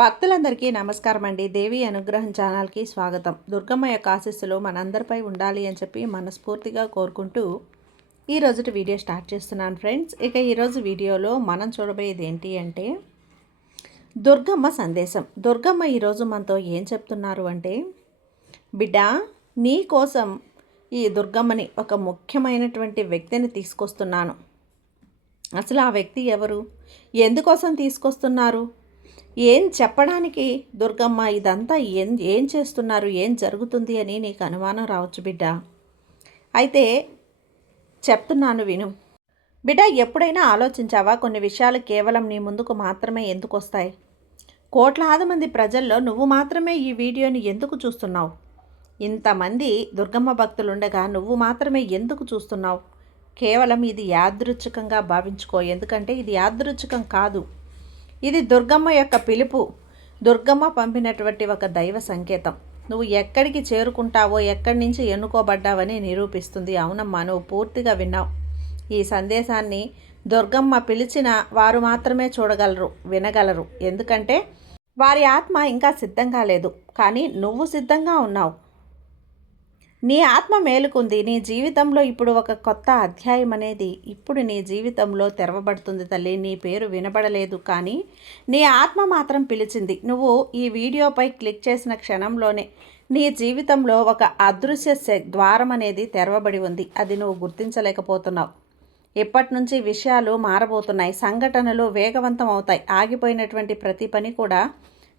భక్తులందరికీ నమస్కారం అండి. దేవి అనుగ్రహం ఛానల్కి స్వాగతం. దుర్గమ్మ యొక్క ఆశీస్సులు మనందరిపై ఉండాలి అని చెప్పి మనస్ఫూర్తిగా కోరుకుంటూ ఈరోజు వీడియో స్టార్ట్ చేస్తున్నాను ఫ్రెండ్స్. ఇక ఈరోజు వీడియోలో మనం చూడబోయేది ఏంటి అంటే దుర్గమ్మ సందేశం. దుర్గమ్మ ఈరోజు మనతో ఏం చెప్తున్నారు అంటే, బిడ్డ నీ కోసం ఈ దుర్గమ్మని ఒక ముఖ్యమైనటువంటి వ్యక్తిని తీసుకొస్తున్నాను. అసలు ఆ వ్యక్తి ఎవరు, ఎందుకోసం తీసుకొస్తున్నారు, ఏం చెప్పడానికి దుర్గమ్మ ఇదంతా ఏం చేస్తున్నారు, ఏం జరుగుతుంది అని నీకు అనుమానం రావచ్చు బిడ్డ. అయితే చెప్తున్నాను విను బిడ్డ. ఎప్పుడైనా ఆలోచించావా కొన్ని విషయాలు కేవలం నీ ముందుకు మాత్రమే ఎందుకు వస్తాయి? కోట్లాది మంది ప్రజల్లో నువ్వు మాత్రమే ఈ వీడియోని ఎందుకు చూస్తున్నావు? ఇంతమంది దుర్గమ్మ భక్తులుండగా నువ్వు మాత్రమే ఎందుకు చూస్తున్నావు? కేవలం ఇది యాదృచ్ఛికంగా భావించుకో. ఎందుకంటే ఇది యాదృచ్ఛికం కాదు, ఇది దుర్గమ్మ యొక్క పిలుపు. దుర్గమ్మ పంపినటువంటి ఒక దైవ సంకేతం. నువ్వు ఎక్కడికి చేరుకుంటావో, ఎక్కడి నుంచి ఎన్నుకోబడ్డావని నిరూపిస్తుంది. అవునమ్మా, నువ్వు పూర్తిగా విన్నావు. ఈ సందేశాన్ని దుర్గమ్మ పిలిచిన వారు మాత్రమే చూడగలరు, వినగలరు. ఎందుకంటే వారి ఆత్మ ఇంకా సిద్ధంగా లేదు, కానీ నువ్వు సిద్ధంగా ఉన్నావు. నీ ఆత్మ మేలుకుంది. నీ జీవితంలో ఇప్పుడు ఒక కొత్త అధ్యాయం అనేది ఇప్పుడు నీ జీవితంలో తెరవబడుతుంది తల్లి. నీ పేరు వినబడలేదు, కానీ నీ ఆత్మ మాత్రం పిలిచింది. నువ్వు ఈ వీడియోపై క్లిక్ చేసిన క్షణంలోనే నీ జీవితంలో ఒక అదృశ్య ద్వారం అనేది తెరవబడి ఉంది. అది నువ్వు గుర్తించలేకపోతున్నావు. ఇప్పటి నుంచి విషయాలు మారబోతున్నాయి, సంఘటనలు వేగవంతం అవుతాయి. ఆగిపోయినటువంటి ప్రతి పని కూడా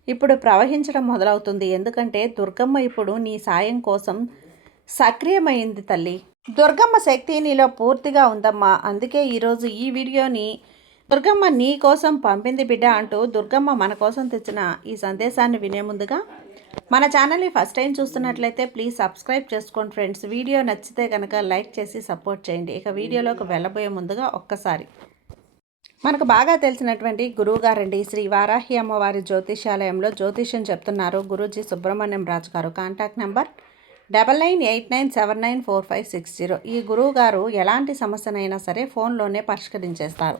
ఇప్పుడు ప్రవహించడం మొదలవుతుంది. ఎందుకంటే దుర్గమ్మ ఇప్పుడు నీ సాయం కోసం సక్రియమైంది తల్లి. దుర్గమ్మ శక్తి నీలో పూర్తిగా ఉందమ్మా. అందుకే ఈరోజు ఈ వీడియోని దుర్గమ్మ నీ కోసం పంపింది బిడ్డ అంటూ దుర్గమ్మ మన కోసం తెచ్చిన ఈ సందేశాన్ని వినే ముందుగా మన ఛానల్ని ఫస్ట్ టైం చూస్తున్నట్లయితే ప్లీజ్ సబ్స్క్రైబ్ చేసుకోండి ఫ్రెండ్స్. వీడియో నచ్చితే కనుక లైక్ చేసి సపోర్ట్ చేయండి. ఇక వీడియోలోకి వెళ్ళబోయే ముందుగా ఒక్కసారి మనకు బాగా తెలిసినటువంటి గురువుగారండి, శ్రీ వారాహి అమ్మవారి జ్యోతిషాలయంలో జ్యోతిష్యం చెప్తున్నారు గురూజీ సుబ్రహ్మణ్యం రాజు గారు. Contact number 9989794560. ఈ గురువు గారు ఎలాంటి సమస్యనైనా సరే ఫోన్లోనే పరిష్కరించేస్తారు.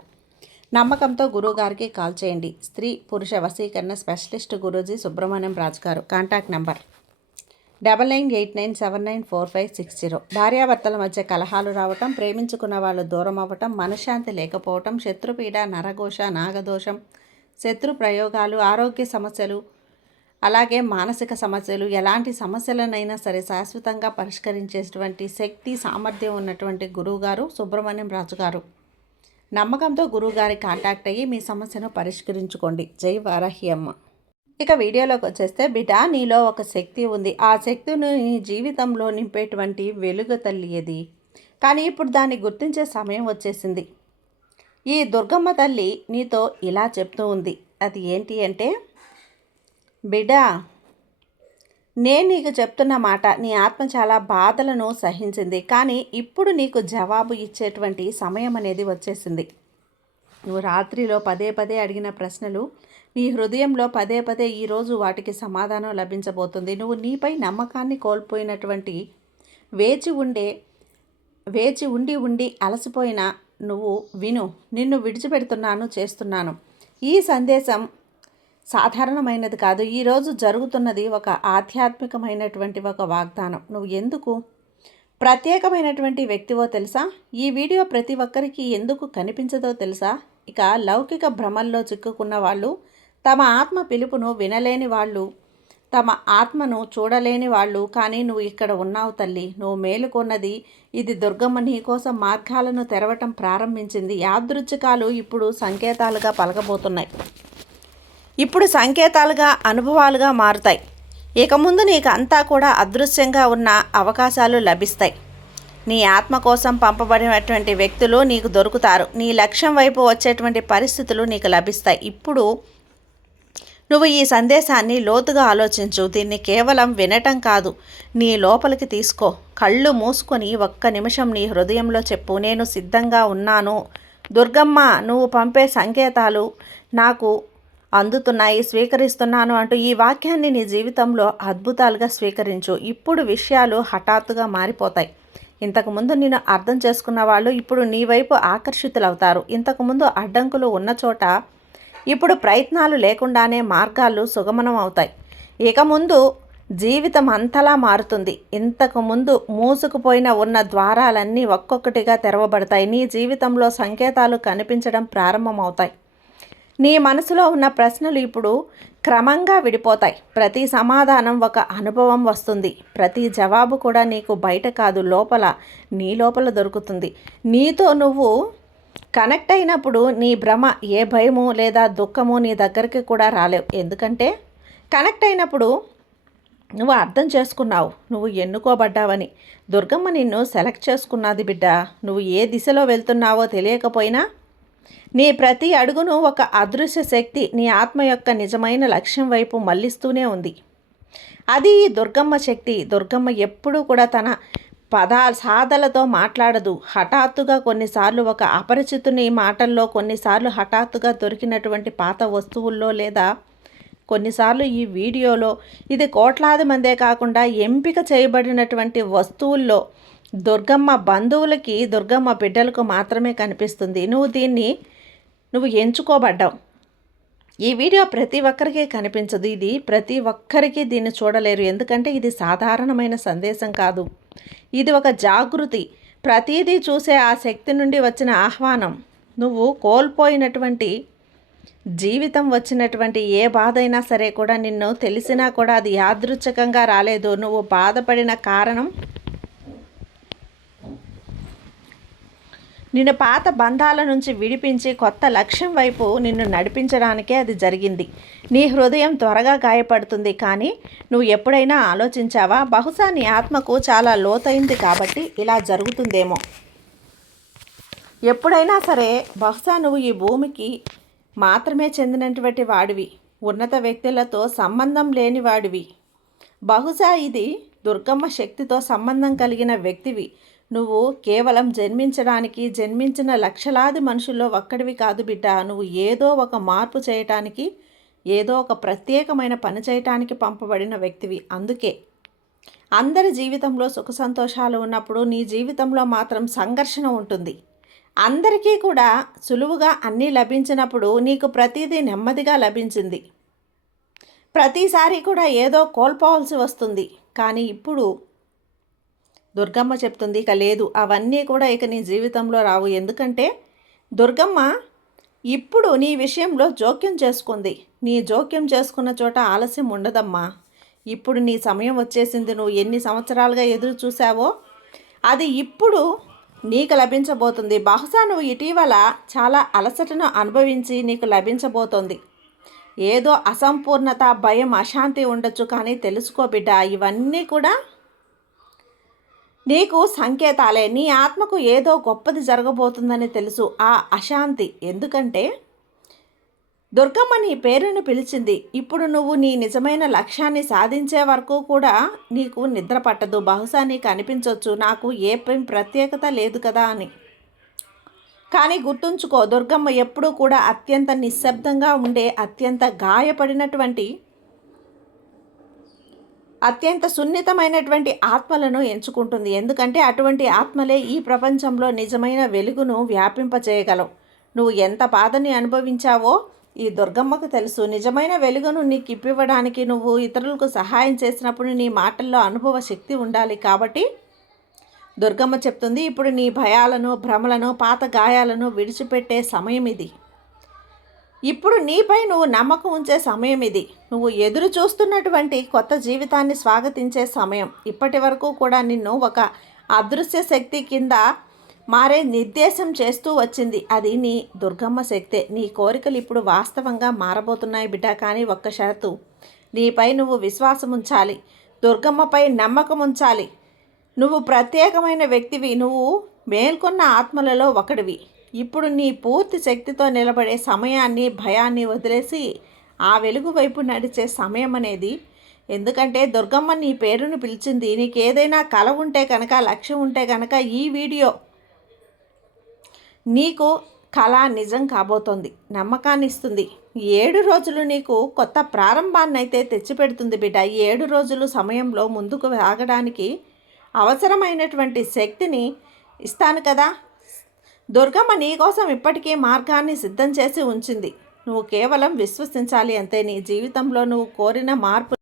నమ్మకంతో గురువుగారికి కాల్ చేయండి. స్త్రీ పురుష వశీకరణ స్పెషలిస్ట్ గురూజీ సుబ్రహ్మణ్యం రాజు గారు. Contact number 9989794560. భార్యాభర్తల మధ్య కలహాలు రావటం, ప్రేమించుకున్న వాళ్ళు దూరం అవ్వటం, మనశ్శాంతి లేకపోవటం, శత్రుపీడ, నరఘోష, నాగదోషం, శత్రు ప్రయోగాలు, ఆరోగ్య సమస్యలు, అలాగే మానసిక సమస్యలు, ఎలాంటి సమస్యలనైనా సరే శాశ్వతంగా పరిష్కరించేటువంటి శక్తి సామర్థ్యం ఉన్నటువంటి గురువుగారు సుబ్రహ్మణ్యం రాజు గారు. నమ్మకంతో గురువుగారి కాంటాక్ట్ అయ్యి మీ సమస్యను పరిష్కరించుకోండి. జై వారాహి అమ్మ. ఇక వీడియోలోకి వచ్చేస్తే, బిడ్డ నీలో ఒక శక్తి ఉంది. ఆ శక్తిని నీ జీవితంలో నింపేటువంటి వెలుగు తల్లి అది. కానీ ఇప్పుడు దాన్ని గుర్తించే సమయం వచ్చేసింది. ఈ దుర్గమ్మ తల్లి నీతో ఇలా చెప్తూ ఉంది. అది ఏంటి అంటే, బిడ్డ నేను నీకు చెప్తున్న మాట, నీ ఆత్మ చాలా బాధలను సహించింది, కానీ ఇప్పుడు నీకు జవాబు ఇచ్చేటువంటి సమయం అనేది వచ్చేసింది. నువ్వు రాత్రిలో పదే పదే అడిగిన ప్రశ్నలు నీ హృదయంలో పదే పదే ఈరోజు వాటికి సమాధానం లభించబోతుంది. నువ్వు నీపై నమ్మకాన్ని కోల్పోయినటువంటి వేచి ఉండి అలసిపోయిన నువ్వు విను. నిన్ను విడిచిపెడుతున్నాను, చేస్తున్నాను. ఈ సందేశం సాధారణమైనది కాదు. ఈరోజు జరుగుతున్నది ఒక ఆధ్యాత్మికమైనటువంటి ఒక వాగ్దానం. నువ్వు ఎందుకు ప్రత్యేకమైనటువంటి వ్యక్తివో తెలుసా? ఈ వీడియో ప్రతి ఒక్కరికి ఎందుకు కనిపించదో తెలుసా? ఇక లౌకిక భ్రమల్లో చిక్కుకున్న వాళ్ళు, తమ ఆత్మ పిలుపును వినలేని వాళ్ళు, తమ ఆత్మను చూడలేని వాళ్ళు. కానీ నువ్వు ఇక్కడ ఉన్నావు తల్లి. నువ్వు మేలుకొన్నది. ఇది దుర్గమ్మ నీకోసం మార్గాలను తెరవటం ప్రారంభించింది. యాదృచ్ఛికాలు ఇప్పుడు సంకేతాలుగా పలకబోతున్నాయి. ఇప్పుడు సంకేతాలుగా, అనుభవాలుగా మారుతాయి. ఇక ముందు నీకు అంతా కూడా అదృశ్యంగా ఉన్న అవకాశాలు లభిస్తాయి. నీ ఆత్మ కోసం పంపబడినటువంటి వ్యక్తులు నీకు దొరుకుతారు. నీ లక్ష్యం వైపు వచ్చేటువంటి పరిస్థితులు నీకు లభిస్తాయి. ఇప్పుడు నువ్వు ఈ సందేశాన్ని లోతుగా ఆలోచించు. దీన్ని కేవలం వినటం కాదు, నీ లోపలికి తీసుకో. కళ్ళు మూసుకొని ఒక్క నిమిషం నీ హృదయంలో చెప్పు, నేను సిద్ధంగా ఉన్నాను దుర్గమ్మ. నువ్వు పంపే సంకేతాలు నాకు అందుతున్నాయి, స్వీకరిస్తున్నాను అంటూ ఈ వాక్యాన్ని నీ జీవితంలో అద్భుతాలుగా స్వీకరించు. ఇప్పుడు విషయాలు హఠాత్తుగా మారిపోతాయి. ఇంతకుముందు నిన్ను అర్థం చేసుకున్న వాళ్ళు ఇప్పుడు నీ వైపు ఆకర్షితులవుతారు. ఇంతకుముందు అడ్డంకులు ఉన్న చోట ఇప్పుడు ప్రయత్నాలు లేకుండానే మార్గాలు సుగమనం అవుతాయి. ఇక ముందు జీవితం అంతలా మారుతుంది. ఇంతకుముందు మూసుకుపోయిన ఉన్న ద్వారాలన్నీ ఒక్కొక్కటిగా తెరవబడతాయి. నీ జీవితంలో సంకేతాలు కనిపించడం ప్రారంభమవుతాయి. నీ మనసులో ఉన్న ప్రశ్నలు ఇప్పుడు క్రమంగా విడిపోతాయి. ప్రతి సమాధానం ఒక అనుభవం వస్తుంది. ప్రతి జవాబు కూడా నీకు బయట కాదు, నీ లోపల దొరుకుతుంది. నీతో నువ్వు కనెక్ట్ అయినప్పుడు నీ భ్రమ, ఏ భయము లేదా దుఃఖము నీ దగ్గరికి కూడా రాలేవు. ఎందుకంటే కనెక్ట్ అయినప్పుడు నువ్వు అర్థం చేసుకున్నావు, నువ్వు ఎన్నుకోబడ్డావని. దుర్గమ్మ నిన్ను సెలెక్ట్ చేసుకున్నది బిడ్డ. నువ్వు ఏ దిశలో వెళ్తున్నావో తెలియకపోయినా నీ ప్రతి అడుగును ఒక అదృశ్య శక్తి నీ ఆత్మ యొక్క నిజమైన లక్ష్యం వైపు మళ్ళిస్తూనే ఉంది. అది ఈ దుర్గమ్మ శక్తి. దుర్గమ్మ ఎప్పుడూ కూడా తన సాధలతో మాట్లాడదు. హఠాత్తుగా కొన్నిసార్లు ఒక అపరిచితుని మాటల్లో, కొన్నిసార్లు హఠాత్తుగా దొరికినటువంటి పాత వస్తువుల్లో, లేదా కొన్నిసార్లు ఈ వీడియోలో, ఇది కోట్లాది మందే కాకుండా ఎంపిక చేయబడినటువంటి వస్తువుల్లో దుర్గమ్మ బంధువులకి, దుర్గమ్మ బిడ్డలకు మాత్రమే కనిపిస్తుంది. నువ్వు ఎంచుకోబడ్డావు. ఈ వీడియో ప్రతి ఒక్కరికి కనిపించదు. ఇది ప్రతి ఒక్కరికి దీన్ని చూడలేరు. ఎందుకంటే ఇది సాధారణమైన సందేశం కాదు. ఇది ఒక జాగృతి. ప్రతిదీ చూసే ఆ శక్తి నుండి వచ్చిన ఆహ్వానం. నువ్వు కోల్పోయినటువంటి జీవితం, వచ్చినటువంటి ఏ బాధ అయినా సరే కూడా నిన్ను తెలిసినా కూడా అది యాదృచ్ఛికంగా రాలేదు. నువ్వు బాధపడిన కారణం నిన్ను పాత బంధాల నుంచి విడిపించి కొత్త లక్ష్యం వైపు నిన్ను నడిపించడానికే అది జరిగింది. నీ హృదయం త్వరగా గాయపడుతుంది, కానీ నువ్వు ఎప్పుడైనా ఆలోచించావా? బహుశా నీ ఆత్మకు చాలా లోతైంది కాబట్టి ఇలా జరుగుతుందేమో. ఎప్పుడైనా సరే బహుశా నువ్వు ఈ భూమికి మాత్రమే చెందినటువంటి వాడివి, ఉన్నత వ్యక్తులతో సంబంధం లేని వాడివి. బహుశా ఇది దుర్గమ్మ శక్తితో సంబంధం కలిగిన వ్యక్తివి. నువ్వు కేవలం జన్మించిన లక్షలాది మనుషుల్లో ఒక్కడివి కాదు బిడ్డ. నువ్వు ఏదో ఒక మార్పు చేయటానికి, ఏదో ఒక ప్రత్యేకమైన పని చేయటానికి పంపబడిన వ్యక్తివి. అందుకే అందరి జీవితంలో సుఖ సంతోషాలు ఉన్నప్పుడు నీ జీవితంలో మాత్రం సంఘర్షణ ఉంటుంది. అందరికీ కూడా సులువుగా అన్నీ లభించినప్పుడు నీకు ప్రతిదీ నెమ్మదిగా లభించింది. ప్రతిసారి కూడా ఏదో కోల్పోవాల్సి వస్తుంది. కానీ ఇప్పుడు దుర్గమ్మ చెప్తుంది, ఇక లేదు, అవన్నీ కూడా ఇక నీ జీవితంలో రావు. ఎందుకంటే దుర్గమ్మ ఇప్పుడు నీ విషయంలో జోక్యం చేసుకుంది. నీ జోక్యం చేసుకున్న చోట ఆలస్యం ఉండదమ్మా. ఇప్పుడు నీ సమయం వచ్చేసింది. నువ్వు ఎన్ని సంవత్సరాలుగా ఎదురు చూసావో అది ఇప్పుడు నీకు లభించబోతుంది. బహుశా నువ్వు ఇటీవల చాలా అలసటను అనుభవించి నీకు లభించబోతోంది. ఏదో అసంపూర్ణత, భయం, అశాంతి ఉండొచ్చు, కానీ తెలుసుకో బిడ్డ, ఇవన్నీ కూడా నీకు సంకేతాలే. నీ ఆత్మకు ఏదో గొప్పది జరగబోతుందని తెలుసు. ఆ అశాంతి ఎందుకంటే దుర్గమ్మ నీ పేరును పిలిచింది. ఇప్పుడు నువ్వు నీ నిజమైన లక్ష్యాన్ని సాధించే వరకు కూడా నీకు నిద్ర పట్టదు. బహుశా నీకు అనిపించవచ్చు, నాకు ఏ ప్రత్యేకత లేదు కదా అని. కానీ గుర్తుంచుకో, దుర్గమ్మ ఎప్పుడూ కూడా అత్యంత నిశ్శబ్దంగా ఉండే, అత్యంత గాయపడినటువంటి, అత్యంత సున్నితమైనటువంటి ఆత్మలను ఎంచుకుంటుంది. ఎందుకంటే అటువంటి ఆత్మలే ఈ ప్రపంచంలో నిజమైన వెలుగును వ్యాపింపచేయగలవు. నువ్వు ఎంత బాధని అనుభవించావో ఈ దుర్గమ్మకు తెలుసు. నిజమైన వెలుగును నీకు ఇప్పివ్వడానికి నువ్వు ఇతరులకు సహాయం చేసినప్పుడు నీ మాటల్లో అనుభవ శక్తి ఉండాలి. కాబట్టి దుర్గమ్మ చెప్తుంది, ఇప్పుడు నీ భయాలను, భ్రమలను, పాత గాయాలను విడిచిపెట్టే సమయం ఇది. ఇప్పుడు నీపై నువ్వు నమ్మకం ఉంచే సమయం ఇది. నువ్వు ఎదురు చూస్తున్నటువంటి కొత్త జీవితాన్ని స్వాగతించే సమయం. ఇప్పటి వరకు కూడా నిన్ను ఒక అదృశ్య శక్తి కింద మారే నిర్దేశం చేస్తూ వచ్చింది. అది నీ దుర్గమ్మ శక్తే. నీ కోరికలు ఇప్పుడు వాస్తవంగా మారబోతున్నాయి బిడ్డ. కానీ ఒక్క షరతు, నీపై నువ్వు విశ్వాసం ఉంచాలి, దుర్గమ్మపై నమ్మకం ఉంచాలి. నువ్వు ప్రత్యేకమైన వ్యక్తివి. నువ్వు మేల్కొన్న ఆత్మలలో ఒకడివి. ఇప్పుడు నీ పూర్తి శక్తితో నిలబడే సమయాన్ని, భయాన్ని వదిలేసి ఆ వెలుగు వైపు నడిచే సమయం అనేది. ఎందుకంటే దుర్గమ్మ నీ పేరును పిలిచింది. నీకు ఏదైనా కల ఉంటే కనుక, లక్ష్యం ఉంటే కనుక ఈ వీడియో నీకు కళ నిజం కాబోతోంది. నమ్మకాన్ని ఇస్తుంది. 7 రోజులు నీకు కొత్త ప్రారంభాన్ని అయితే తెచ్చిపెడుతుంది బిడ్డ. 7 రోజులు సమయంలో ముందుకు సాగడానికి అవసరమైనటువంటి శక్తిని ఇస్తాను కదా. దుర్గమ్మ నీ కోసం ఇప్పటికీ మార్గాన్ని సిద్ధం చేసి ఉంచింది. నువ్వు కేవలం విశ్వసించాలి అంతే. నీ జీవితంలో నువ్వు కోరిన మార్పు